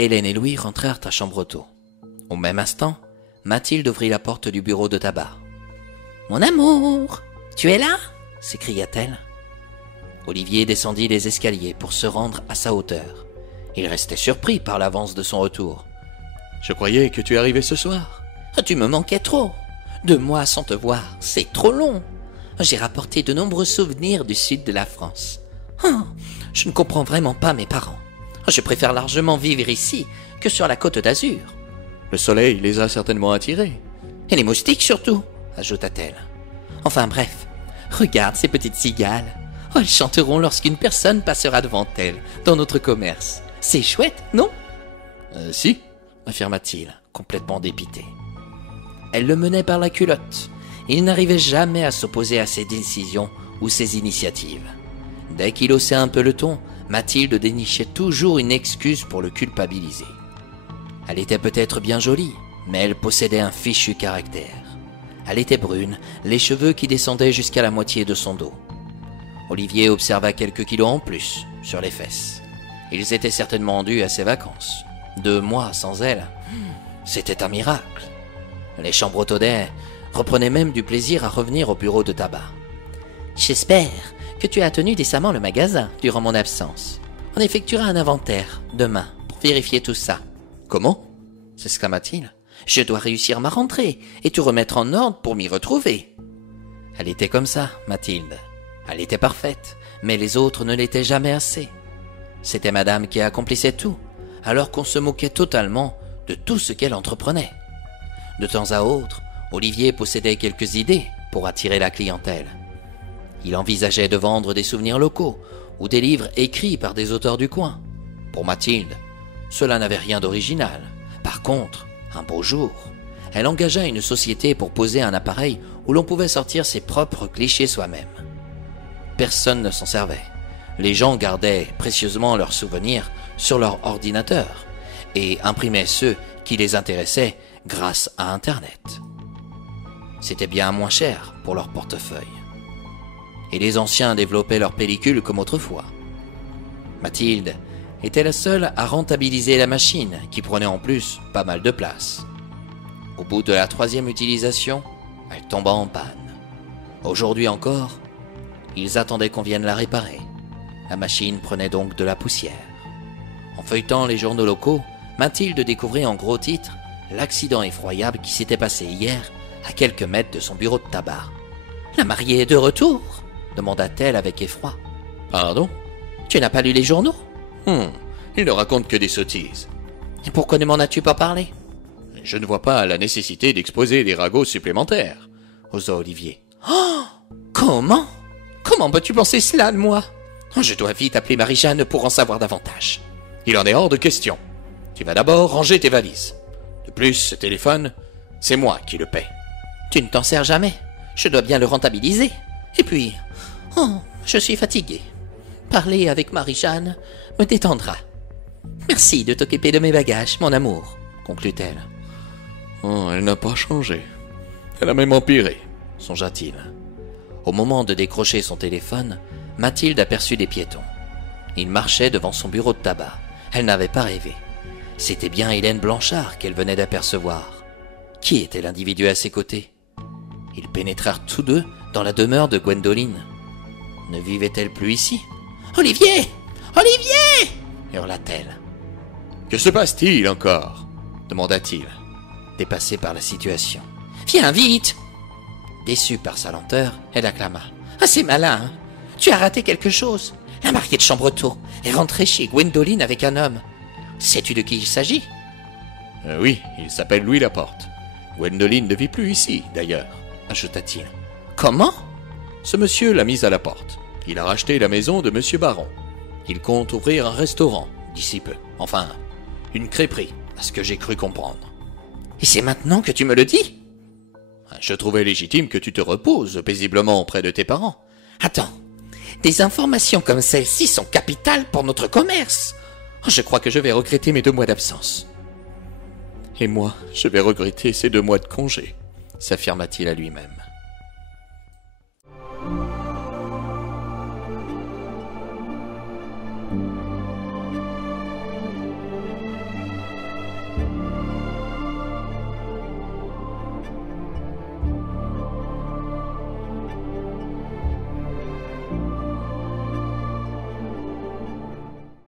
Hélène et Louis rentrèrent à Chambretot. Au même instant, Mathilde ouvrit la porte du bureau de tabac. « Mon amour, tu es là ?» s'écria-t-elle. Olivier descendit les escaliers pour se rendre à sa hauteur. Il restait surpris par l'avance de son retour. « Je croyais que tu arrivais ce soir. »« Tu me manquais trop. 2 mois sans te voir, c'est trop long. J'ai rapporté de nombreux souvenirs du sud de la France. Je ne comprends vraiment pas mes parents. Je préfère largement vivre ici que sur la côte d'Azur. » Le soleil les a certainement attirés. Et les moustiques surtout, ajouta-t-elle. Enfin bref, regarde ces petites cigales. Elles chanteront lorsqu'une personne passera devant elles, dans notre commerce. C'est chouette, non ? Si, affirma-t-il, complètement dépité. Elle le menait par la culotte. Il n'arrivait jamais à s'opposer à ses décisions ou ses initiatives. Dès qu'il haussait un peu le ton, Mathilde dénichait toujours une excuse pour le culpabiliser. Elle était peut-être bien jolie, mais elle possédait un fichu caractère. Elle était brune, les cheveux qui descendaient jusqu'à la moitié de son dos. Olivier observa quelques kilos en plus sur les fesses. Ils étaient certainement dus à ses vacances. 2 mois sans elle, c'était un miracle. Les Chambretonnais reprenaient même du plaisir à revenir au bureau de tabac. « J'espère que tu as tenu décemment le magasin durant mon absence. On effectuera un inventaire demain pour vérifier tout ça. »« Comment ?» s'exclama-t-il. « Je dois réussir ma rentrée et tout remettre en ordre pour m'y retrouver. » Elle était comme ça, Mathilde. Elle était parfaite, mais les autres ne l'étaient jamais assez. C'était madame qui accomplissait tout, alors qu'on se moquait totalement de tout ce qu'elle entreprenait. De temps à autre, Olivier possédait quelques idées pour attirer la clientèle. Il envisageait de vendre des souvenirs locaux ou des livres écrits par des auteurs du coin. Pour Mathilde, cela n'avait rien d'original. Par contre, un beau jour, elle engagea une société pour poser un appareil où l'on pouvait sortir ses propres clichés soi-même. Personne ne s'en servait. Les gens gardaient précieusement leurs souvenirs sur leur ordinateur et imprimaient ceux qui les intéressaient grâce à Internet. C'était bien moins cher pour leur portefeuille. Et les anciens développaient leurs pellicules comme autrefois. Mathilde était la seule à rentabiliser la machine, qui prenait en plus pas mal de place. Au bout de la 3e utilisation, elle tomba en panne. Aujourd'hui encore, ils attendaient qu'on vienne la réparer. La machine prenait donc de la poussière. En feuilletant les journaux locaux, Mathilde découvrit en gros titre l'accident effroyable qui s'était passé hier à quelques mètres de son bureau de tabac. « La mariée est de retour ?» demanda-t-elle avec effroi. « Pardon ? Tu n'as pas lu les journaux ?»« Il ne raconte que des sottises. »« Et pourquoi ne m'en as-tu pas parlé ?»« Je ne vois pas la nécessité d'exposer des ragots supplémentaires, » osa Olivier. « Oh ! Comment ? Comment peux-tu penser cela de moi ? Je dois vite appeler Marie-Jeanne pour en savoir davantage. »« Il en est hors de question. Tu vas d'abord ranger tes valises. De plus, ce téléphone, c'est moi qui le paie. »« Tu ne t'en sers jamais. Je dois bien le rentabiliser. Et puis, je suis fatigué. Parler avec Marie-Jeanne me détendra. Merci de t'occuper de mes bagages, mon amour, » conclut-elle. « Elle n'a pas changé. Elle a même empiré, » songea-t-il. Au moment de décrocher son téléphone, Mathilde aperçut des piétons. Ils marchaient devant son bureau de tabac. Elle n'avait pas rêvé. C'était bien Hélène Blanchard qu'elle venait d'apercevoir. Qui était l'individu à ses côtés ? Ils pénétrèrent tous deux dans la demeure de Gwendoline. Ne vivait-elle plus ici ? « Olivier ! Olivier !» hurla-t-elle. « Que se passe-t-il encore ?» demanda-t-il, dépassé par la situation. « Viens vite !» Déçue par sa lenteur, elle acclama. « Ah, c'est malin, hein ? Tu as raté quelque chose. La mariée de Chambretot est rentrée chez Gwendoline avec un homme. Sais-tu de qui il s'agit ? » Oui, il s'appelle Louis Laporte. Gwendoline ne vit plus ici, d'ailleurs, ajouta-t-il. « Comment ? » Ce monsieur l'a mise à la porte. Il a racheté la maison de monsieur Baron. Il compte ouvrir un restaurant d'ici peu. Enfin, une crêperie, à ce que j'ai cru comprendre. « Et c'est maintenant que tu me le dis ? » Je trouvais légitime que tu te reposes paisiblement auprès de tes parents. « Attends, des informations comme celles-ci sont capitales pour notre commerce. Je crois que je vais regretter mes 2 mois d'absence. » « Et moi, je vais regretter ces 2 mois de congé, » s'affirma-t-il à lui-même.